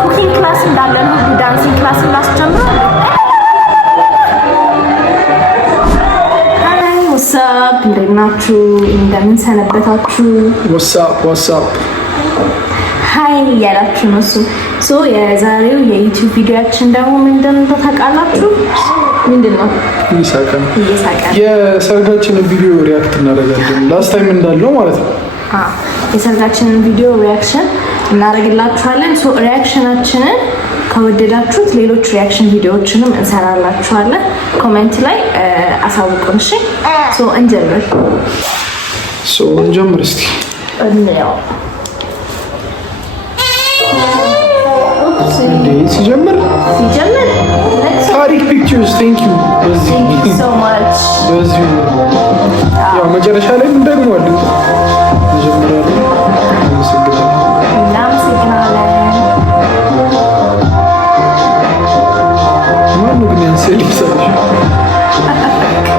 ኩኪንግ ክላስ እንዳለን ሁሉ ዳንሲንግ ክላስ እናስጀምራለን። ሃይ ዋትስአፕ፣ እንዴት ናችሁ? እንደምን ሰነበታችሁ? ዋትስአፕ ሃይ እያላችሁ ነው። ሶ የዛሬው የዩቲዩብ ቪዲዮአችን ደግሞ ምንድን ነው ታውቃላችሁ? ምንድን ነው? እየሳቀን የሰርጋችንን ቪዲዮ ሪያክት እናደርጋለን። ላስት ታይም እንዳለው ማለት ነው። የሰርጋችንን ቪዲዮ ሪያክሽን እናደርግላችኋለን። ሶ ሪያክሽናችንን ከወደዳችሁት ሌሎች ሪያክሽን ቪዲዮዎችንም እንሰራላችኋለን። ኮሜንት ላይ አሳውቁን። እሺ ሶ እንጀምር እስቲ እንየው። ሲጀምር ታሪክ ፒክቸርስ ቴንክ ዩ ሶ ማች። በዚህ ያው መጨረሻ ላይ ምን ደግሞ አለ መጀመሪያ ላይ እናመሰግናለን። ማን ነው ግን ያንሰል ይሰራል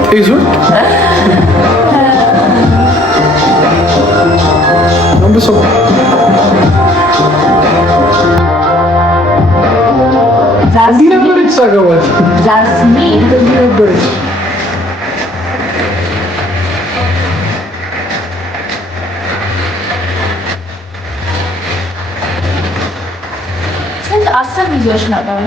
አይዞህ አንበሳው እንዲህ ነበረች ሳገባት እንደዚህ ነበረች። ስንት 10 ቪዲዮዎች ነበሩ?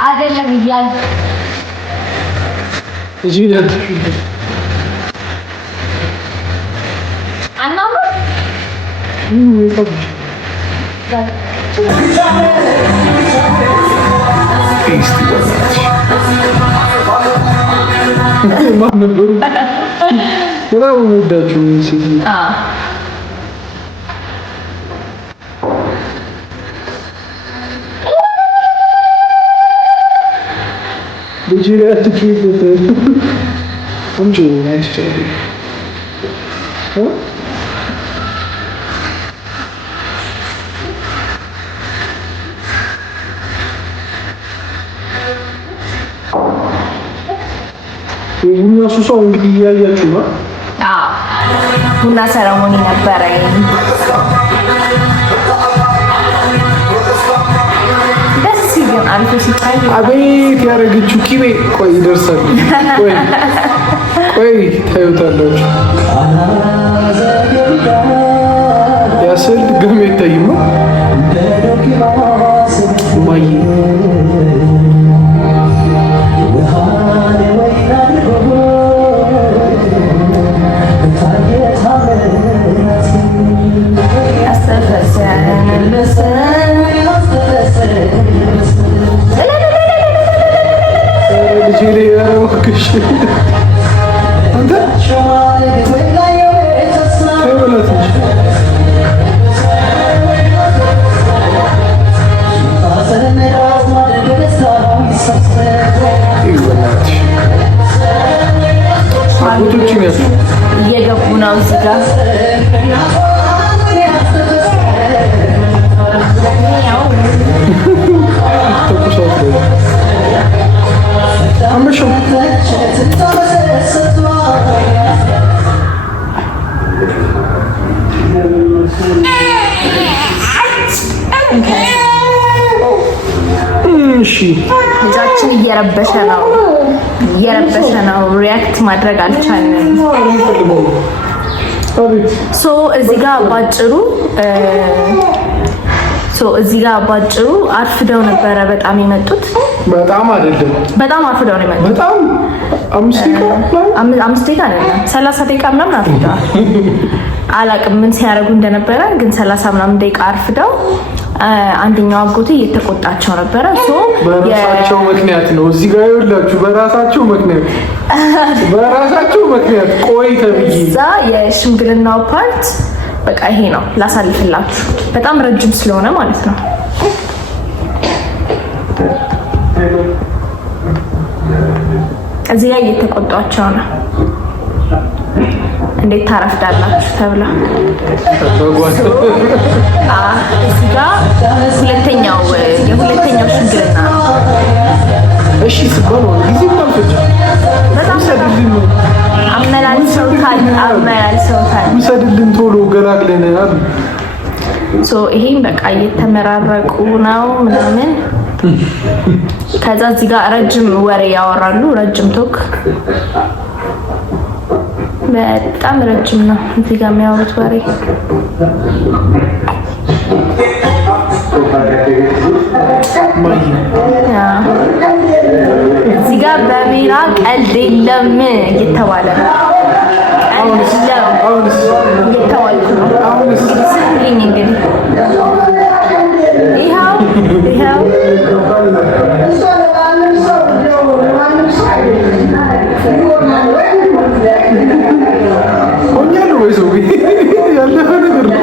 አይደለም እያለ ሰው እንግዲህ እያያችሁ ነው። ቡና ሰረሞኒ ነበረ። ደስ ሲል አልፎ ሲታይ አቤት ያደረገችው ቂቤ። ቆይ ይደርሳል። ቆይ ታዩታላችሁ። ያስል ድጋሜ አይታይም ነው ማይ እየገቡ ነው እዚህ ጋር ልጃችን እየረበሸ ነው። ሪያክት ማድረግ አልቻልንም። ሶ እዚህ ጋር ባጭሩ አርፍደው ነበረ በጣም የመጡት። በጣም አይደለም፣ በጣም አርፍደው ነው የመጡት። በጣም 5 ደቂቃ አይደለም 30 ደቂቃ ምናምን አርፍደዋል። አላቅም ምን ሲያደርጉ እንደነበረ ግን 30 ምናምን ደቂቃ አርፍደው አንደኛው አጎቴ እየተቆጣቸው ነበረ። በራሳቸው ምክንያት ነው እዚህ ጋር ይኸውላችሁ፣ በራሳቸው ምክንያት ቆይ ተብዬ እዛ የሽምግልናው ፓርት በቃ ይሄ ነው ላሳልፍላችሁ። በጣም ረጅም ስለሆነ ማለት ነው። እዚህ ላይ እየተቆጣቸው ነው። እንዴት ታረፍዳላችሁ ተብላ እዚህ ጋር የሁለተኛው ሽምግልና ነው። እሺ ሲባል ጊዜ ካልፈጀ በጣም አመላልሰውታል። ውሰድልን ቶሎ ገላግለናል። ይሄን በቃ እየተመራረቁ ነው ምናምን። ከዛ እዚህ ጋር ረጅም ወሬ ያወራሉ። ረጅም ቶክ በጣም ረጅም ነው እዚህ ጋር የሚያወሩት ወሬ። እዚህ ጋር በቢራ ቀልድ የለም እየተባለ ነው። እየተዋልኩ ነው እንግዲህ ይኸው ሆኛለሁ ወይ ሰው ያለፈ ነገር ነው።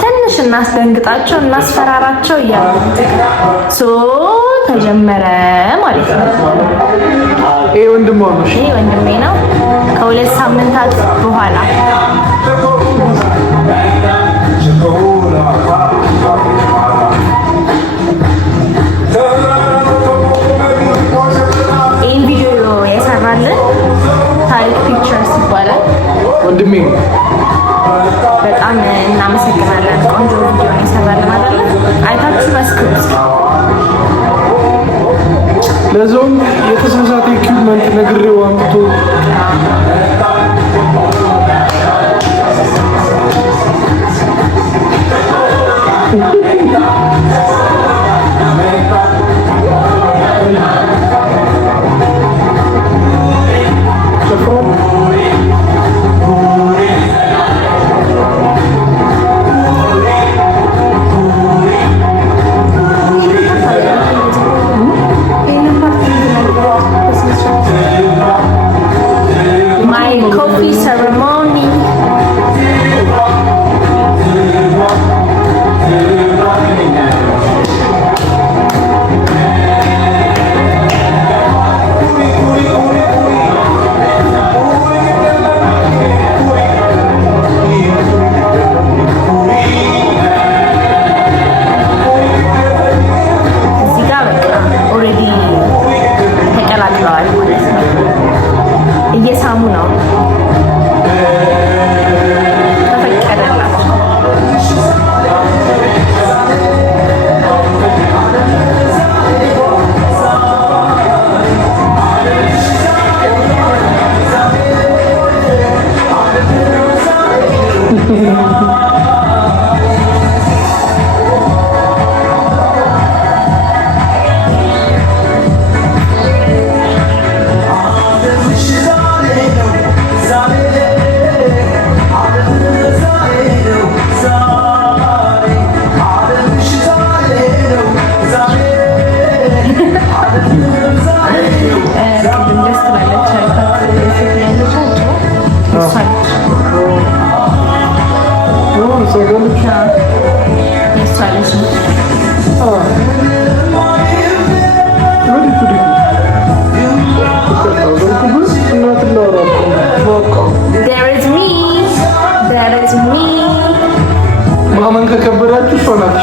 ትንሽ እናስደንግጣቸው እናስፈራራቸው እያሉ ተጀመረ ማለት ነው። ይሄ ወንድሟ ነው። ይሄ ወንድሜ ነው። ከ2 ሳምንታት በኋላ ይህን ቪዲዮ የሰራልን ታሪክ ፒክቸርስ ይባላል ወንድሜ። በጣም እናመሰግናለን። ቆንጆ ቪዲዮ የሰራልን አይደለ? አይታችሁ መስክሩ። ለዛውም የተሳሳተ ኢኩዊፕመንት ነግሬው አምጥቶ coffee ceremony. እዚህ ጋር በቃ ኦልሬዲ ተቀላቅለዋል ማለት ነው። እየሳሙ ነው። ማመን ከከበዳችሁ እሷ ናት።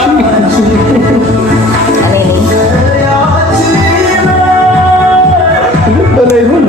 በላይ ሆነ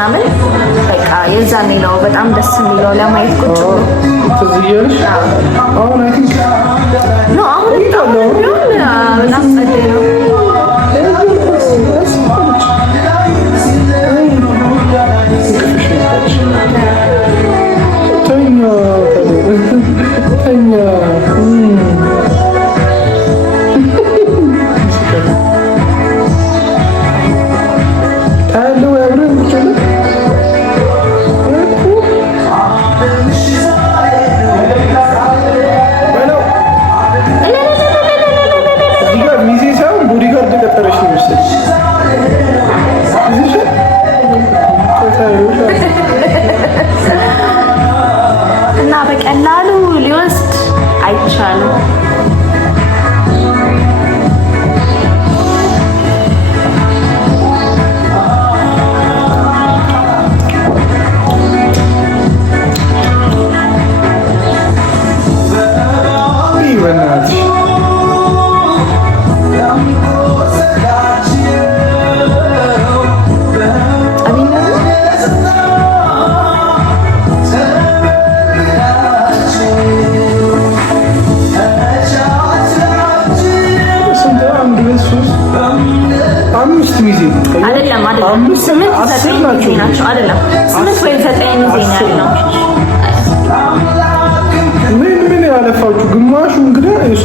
ምናምን በቃ የዛኔ ነው በጣም ደስ የሚለው ለማየት ቁጭ ብሎ ትዝ እያለሽ አሁን አይ ቲንክ ነው አሁን በጣም ጸደይ ነው። እና በቀላሉ ሊወስድ አይቻልም። ምን ያለፋችሁ ግማሹ እንግዲህ እሷ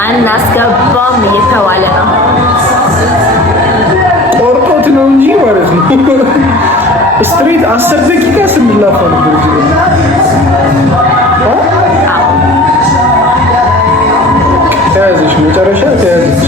አናስገባም እየተባለ ነው። ቆርጦት ነው እንጂ ማለት ነው። ስትሬት 10 ደቂቃ ስንላፋ ነበር። ተያዘች፣ መጨረሻ ተያዘች።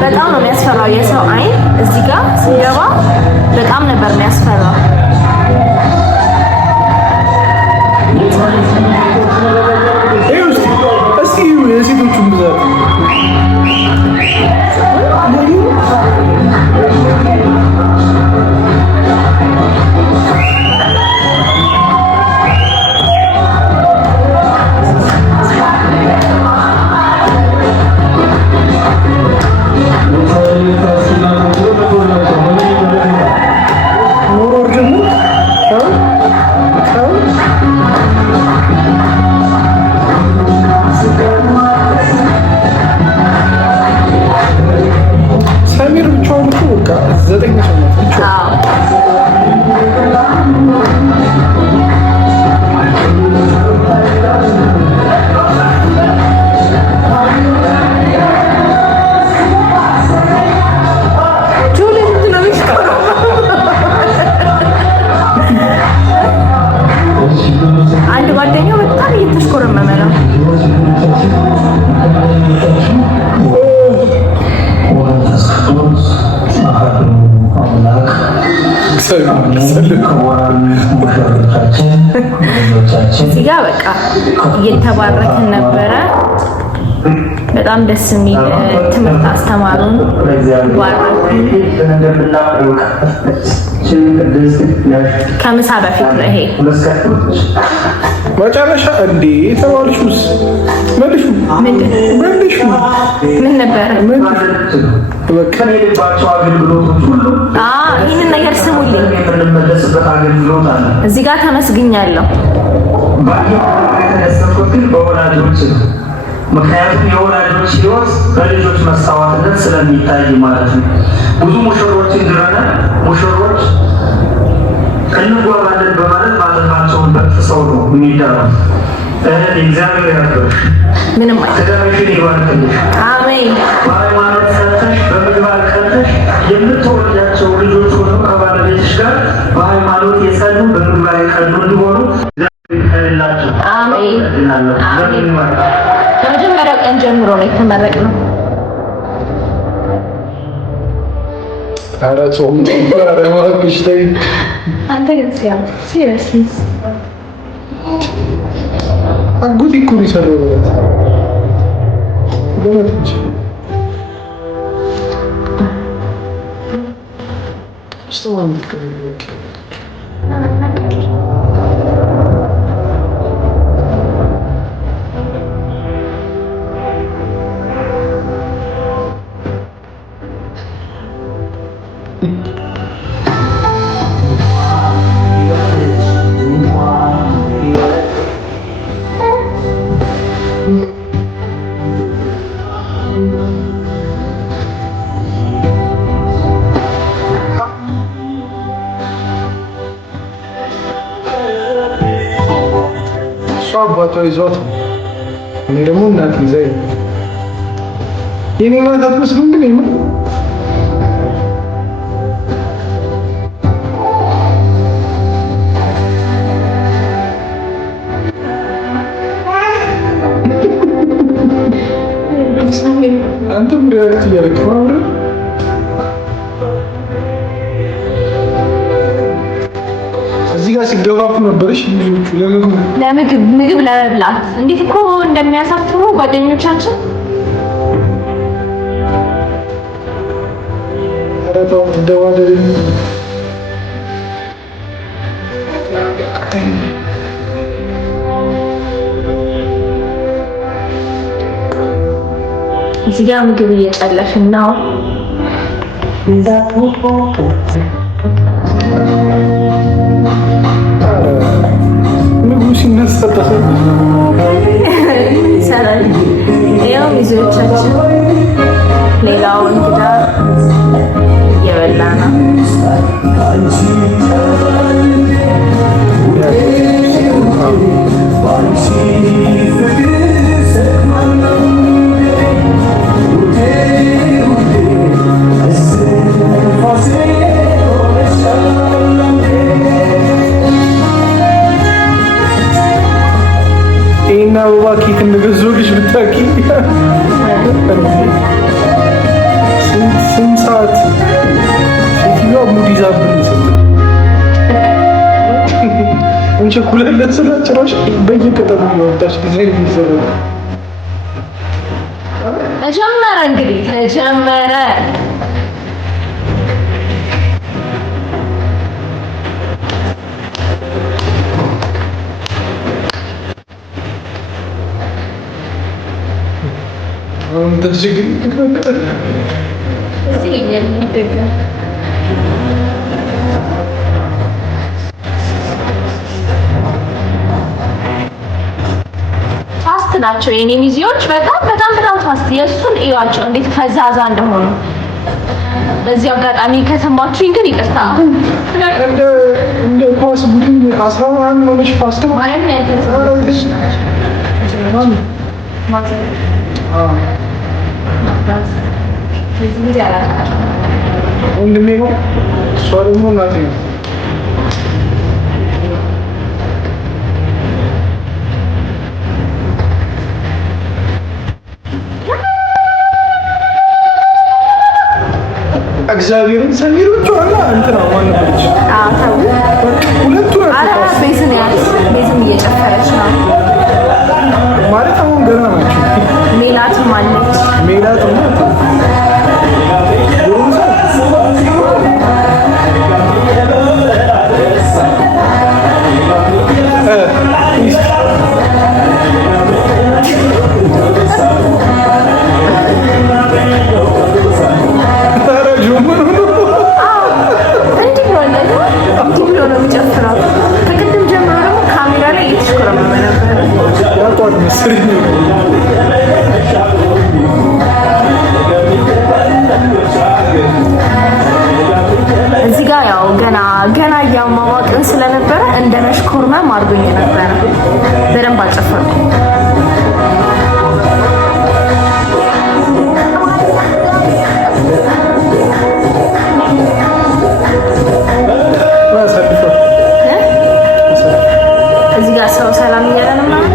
በጣም ነው የሚያስፈራው። የሰው አይን እዚህ ጋር ሲገባ በጣም ነበር የሚያስፈራው። እስኪ የሴቶቹን ብዛት ሰሚር ብቻውን እኮ በቃ 9 ሰው ነው ብቻውን። አንድ ጓደኛው በጣም እየተሽኮረመመ ነው። እዚህ ጋ በቃ እየተባረክን ነበረ። በጣም ደስ የሚል ትምህርት አስተማሩን። ከምሳ በፊት ነው ይሄ መጨረሻ እንዴ ተባልሹስ መልሹ ምን ነበር? ይህንን ነገር ስሙልኝ። እዚህ ጋር ተመስግኛለሁ። ምክንያቱም የወላጆች ሕይወት በልጆች መስዋዕትነት ስለሚታይ ማለት ነው። ብዙ ሙሽሮችን ድረናል። ሙሽሮች እንጓባለን በማለት ማለታቸውን በጥሰው ነው የሚዳሩት። እግዚአብሔር ያክብርሽ፣ ምንም ትዳርሽን ይባርክልሽ። አሜን። በሃይማኖት ጸንተሽ በምግባር ቀንተሽ የምትወልዳቸው ልጆች ሆኖ ከባለቤትሽ ጋር በሃይማኖት የጸኑ በምግባር የቀኑ እንዲሆኑ ይላቸው። አሜን። ከመጀመሪያው ቀን ጀምሮ ነው የተመረቅነው። ኧረ ጾም እባክሽ ተይ። አንተ ግን ሲሪየስሊ አጉዲ እኮ ነው የሰራው በእውነት አባቷ ይዟት እኔ ደግሞ እናት ይዘኝ የኔ እናት አትመስሉም ግን የምን አንተም ሪያክት እያደረግህ ነው አብረን እዚህ ጋር ሲገፋፉ ነበርሽ ልጆቹ ምግብ ለመብላት እንዴት እኮ እንደሚያሳፍሩ ጓደኞቻችን። አረታው እንደዋደደ እዚህ ጋር ምግብ እየጨለፍን ነው። ሲነሳ ይሰራል። ያው ሚዜዎቻችን ሌላው እንግዳ እየበላ ነው። ይሄን አበባ ኬክ እንደገዛሁልሽ ብታውቂ ስንት ሰዓት ሴትዮዋ ሙድ ይዛብን እንቸኩላለን ስላ ጭራሽ በየቀጠሉ እያወጣች ጊዜ የሚዘረ ተጀመረ እንግዲህ ተጀመረ። ፋስት ናቸው የኔ ሚዜዎች፣ በጣም ፋስት። የእሱን እዩዋቸው እንዴት ፈዛዛ እንደሆኑ። በዚህ አጋጣሚ ከሰማችሁኝ ግን ይቅርታ። እንደ ኳስ ቡድን 11 ሆነሽ ፋስት ማለት ወንድሜ ነው፣ እሷ ደግሞ እናቴ ነው። እግዚአብሔርን ሰሚሮቹ አላ እንትና ማን ነበረች? ሁለቱ ቤዝም እየጨፈረች ነው ማለት አሁን ገና ናቸው። ሜላት ሜላትም አለች። ሜላትም እዚህ ጋር ያው ገና እያሟሟቅን ስለነበረ እንደ መሽኮርመም አድርጎኝ ነበረ። በደንብ አልጨፈርኩም። እዚህ ጋር ሰው ሰላም እያለ ነው ምናምን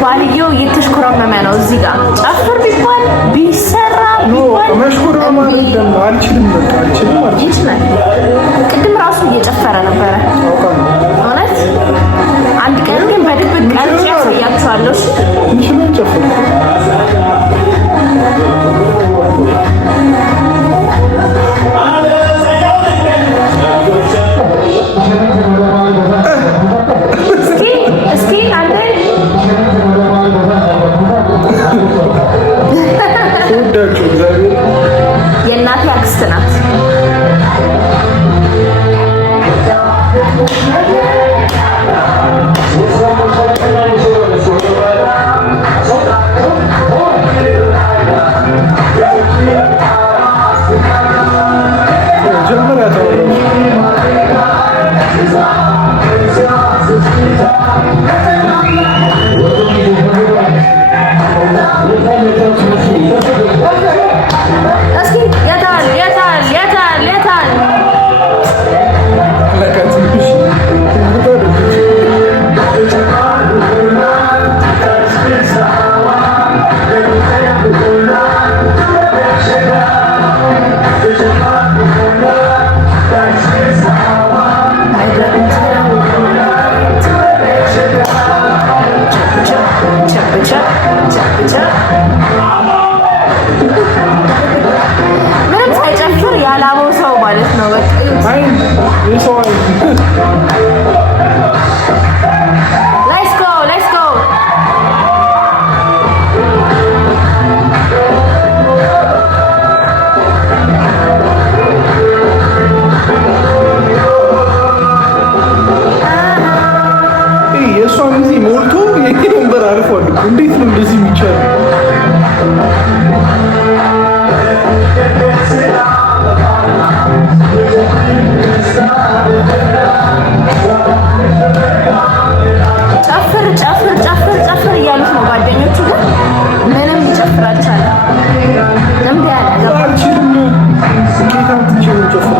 ባልየው እየተሽኮረመመ ነው። እዚህ ጋር ጨፍር ቢባል ቢሰራ ቢባል መሽኮርመም አልችልም። በቃ አልችልም። ይችላል። ቅድም ራሱ እየጨፈረ ነበረ። እውነት አንድ ቀን ግን በድብቅ ቀርጬ ያሳያችኋለሁ። እንችላለን ጨፍር እስኪ አንተ የእናቴ አክስት ናት። ምንም ሳይጨፍር ያላበው ሰው ማለት ነው። በቃ ሌትስ ጎ የእሷን ጊዜ ሞልቶ የኔ ወንበር አርፏል። እንዴት ነው እንደዚህ የሚቻለው? ጨፍር እያሉት ነው ጓደኞቹ፣ ግን ምንም ሊጨፍር አልቻለም። ልምድ ያለ አልችልም። ጌታ ትችሉ ጨፍሩ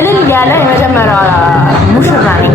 እልል ያለ የመጀመሪያ ሙሽራ ነኝ።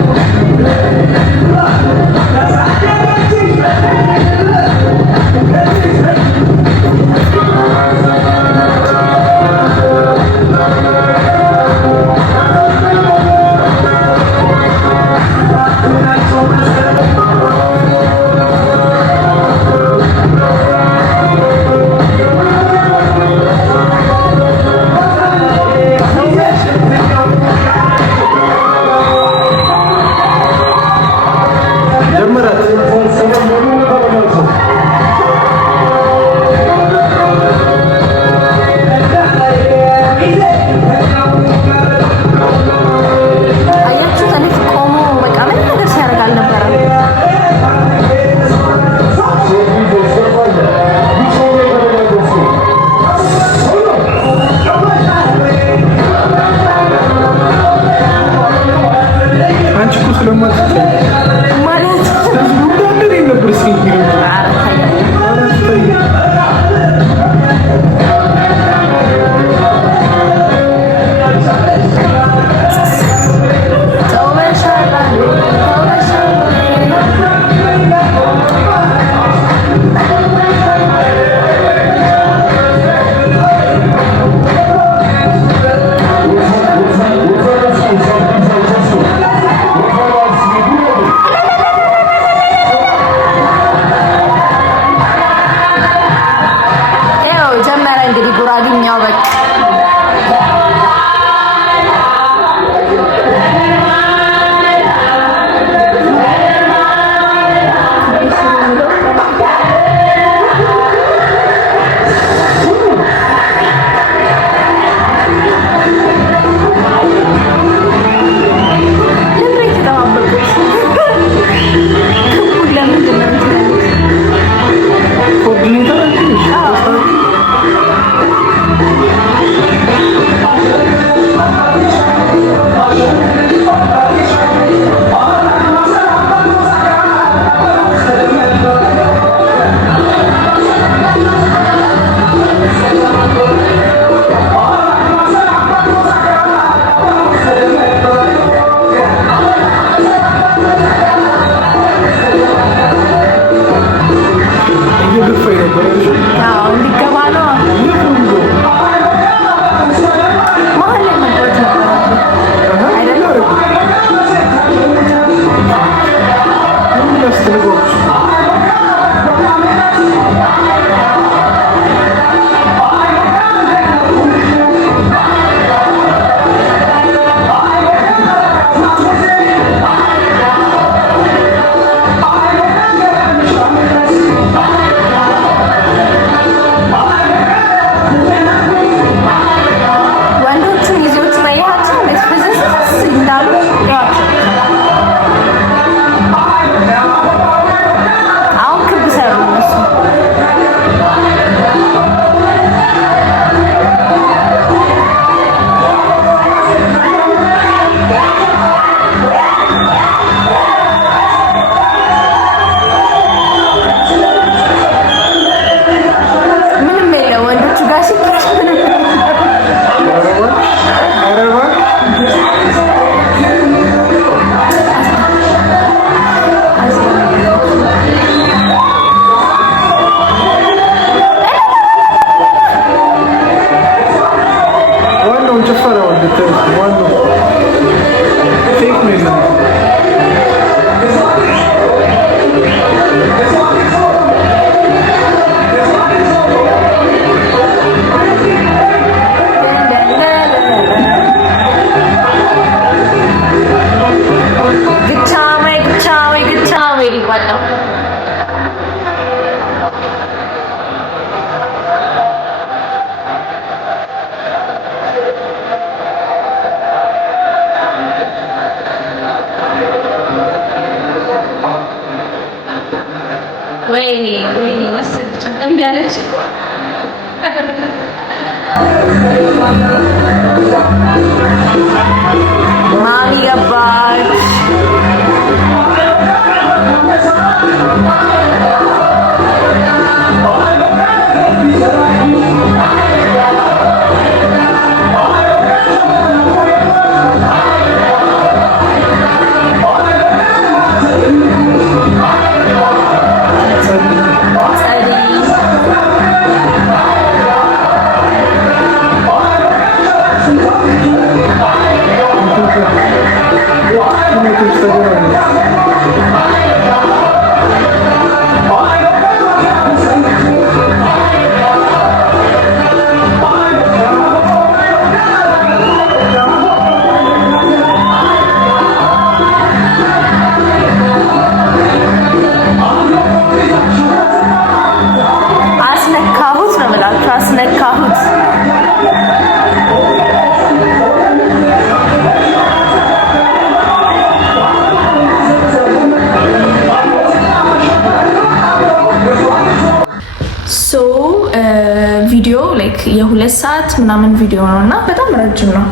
Mami gabbat. ቪዲዮ ላይክ የ2 ሰዓት ምናምን ቪዲዮ ነው እና በጣም ረጅም ነው።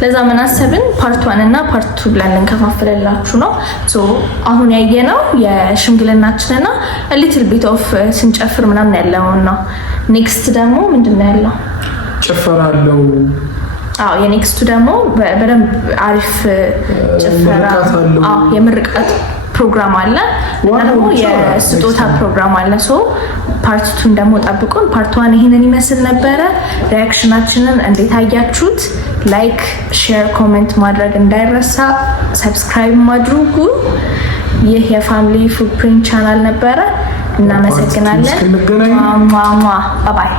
ለዛ ምን አሰብን ፓርት 1 እና ፓርት 2 ብለን እንከፋፍለላችሁ ነው። ሶ አሁን ያየነው የሽምግልናችንና ሊትል ቢት ኦፍ ስንጨፍር ምናምን ያለውን ነው። ኔክስት ደግሞ ምንድነው ያለው? ጭፈራ አለው። አዎ የኔክስቱ ደግሞ በደንብ አሪፍ ጭፈራ የምርቃት ፕሮግራም አለ እና ደግሞ የስጦታ ፕሮግራም አለ። ሶ ፓርት 2 ደግሞ ጠብቁን። ፓርት 1 ይሄንን ይመስል ነበረ። ሪአክሽናችንን እንዴት አያችሁት? ላይክ፣ ሼር፣ ኮሜንት ማድረግ እንዳይረሳ። ሰብስክራይብ ማድረጉ። ይህ የፋሚሊ ፉትፕሪንት ቻናል ነበረ። እናመሰግናለን። ባባይ